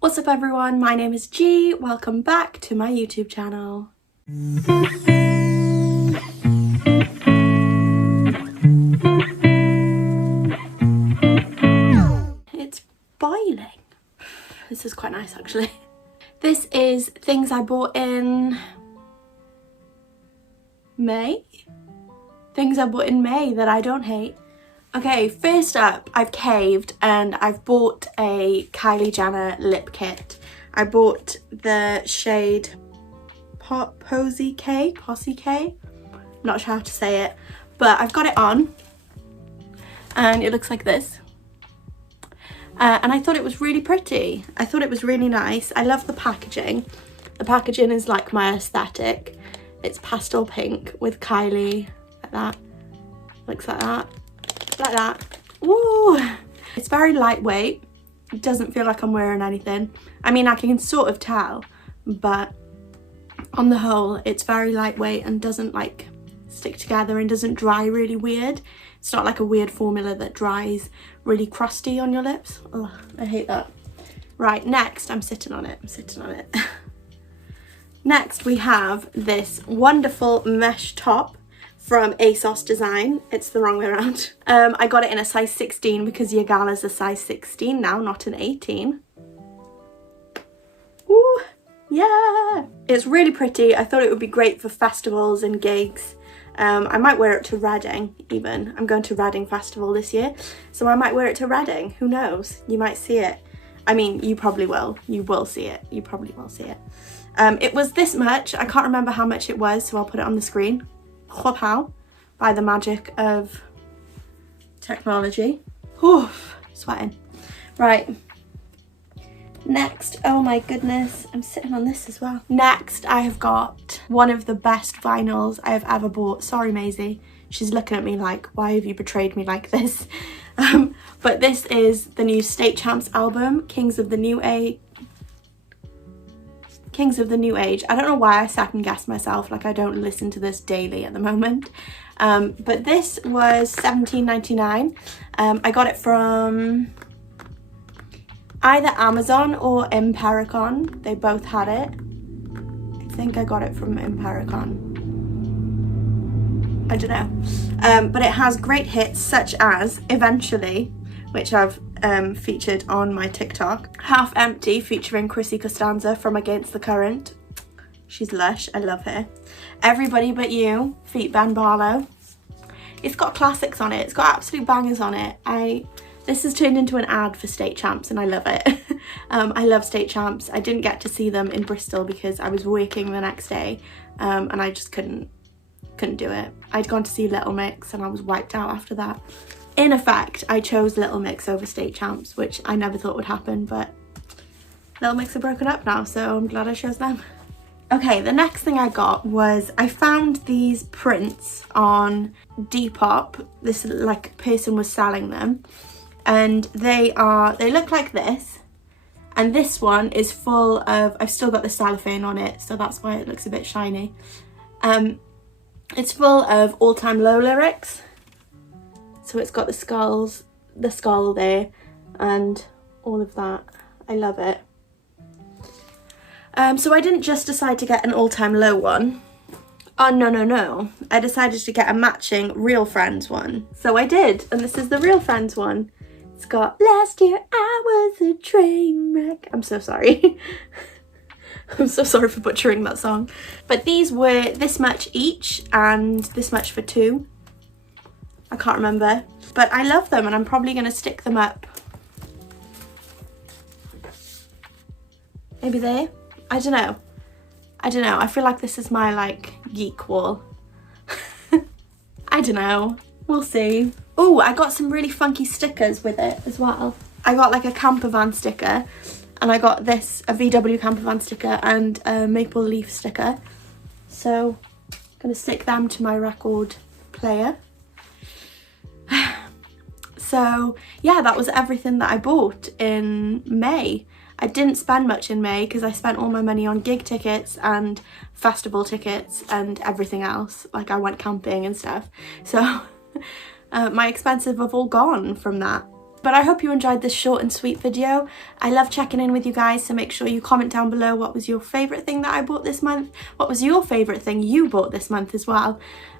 What's up everyone, my name is G, welcome back to my YouTube channel. It's boiling. This is quite nice actually. This is things I bought in May? Things I bought in May that I don't hate. Okay, first up, I've caved and I've bought a Kylie Jenner lip kit. I bought the shade Posy K? Not sure how to say it, but I've got it on and it looks like this. And I thought it was really pretty. I thought it was really nice. I love the packaging. The packaging is like my aesthetic. It's pastel pink with Kylie, like that. Looks like that. Like that. Woo! It's very lightweight. It doesn't feel like I'm wearing anything. I mean, I can sort of tell, but on the whole, it's very lightweight and doesn't like stick together and doesn't dry really weird. It's not like a weird formula that dries really crusty on your lips. Oh, I hate that. Right, next, I'm sitting on it. Next, we have this wonderful mesh top from ASOS Design. It's the wrong way around. I got it in a size 16 because your gal is a size 16 now, not an 18. Ooh, yeah! It's really pretty. I thought it would be great for festivals and gigs. I might wear it to Reading even. I'm going to Reading Festival this year, so I might wear it to Reading. Who knows? You might see it. I mean, you probably will. You will see it. You probably will see it. It was this much. I can't remember how much it was, so I'll put it on the screen. How? By the magic of technology. Oof, sweating. Right. Next, oh my goodness, I'm sitting on this as well. Next, I have got one of the best vinyls I have ever bought. Sorry, Maisie. She's looking at me like, why have you betrayed me like this? But this is the new State Champs album, Kings of the New Age. I don't know why I second guess myself, like I don't listen to this daily at the moment. But this was $17.99. I got it from either Amazon or Impericon. They both had it. I think I got it from Impericon. I don't know. But it has great hits such as Eventually, which I've featured on my TikTok. Half Empty featuring Chrissy Costanza from Against the Current. She's lush, I love her. Everybody But You feat Ben Barlow. It's got classics on it, it's got absolute bangers on it. This has turned into an ad for State Champs and I love it. I love State Champs. I didn't get to see them in Bristol because I was working the next day and I just couldn't do it. I'd gone to see Little Mix and I was wiped out after that. In effect, I chose Little Mix over State Champs, which I never thought would happen, but Little Mix are broken up now, so I'm glad I chose them. Okay, the next thing I got was I found these prints on Depop. This like person was selling them, and they look like this, and this one is full of, I've still got the cellophane on it, so that's why it looks a bit shiny. It's full of All Time Low lyrics. So it's got the skull there and all of that. I love it. So I didn't just decide to get an All Time Low one. Oh, no. I decided to get a matching Real Friends one. So I did, and this is the Real Friends one. It's got, last year I was a train wreck. I'm so sorry. I'm so sorry for butchering that song. But these were this much each and this much for two. I can't remember, but I love them and I'm probably going to stick them up. Maybe there? I don't know. I feel like this is my like geek wall. I don't know. We'll see. Oh, I got some really funky stickers with it as well. I got like a camper van sticker and I got this, a VW camper van sticker and a maple leaf sticker. So I'm going to stick them to my record player. So yeah, that was everything that I bought in May. I didn't spend much in May because I spent all my money on gig tickets and festival tickets and everything else. Like I went camping and stuff. So my expenses have all gone from that. But I hope you enjoyed this short and sweet video. I love checking in with you guys, so make sure you comment down below what was your favourite thing that I bought this month, what was your favourite thing you bought this month as well.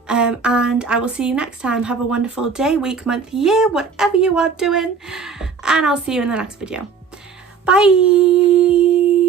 And I will see you next time. Have a wonderful day, week, month, year, whatever you are doing, and I'll see you in the next video. Bye!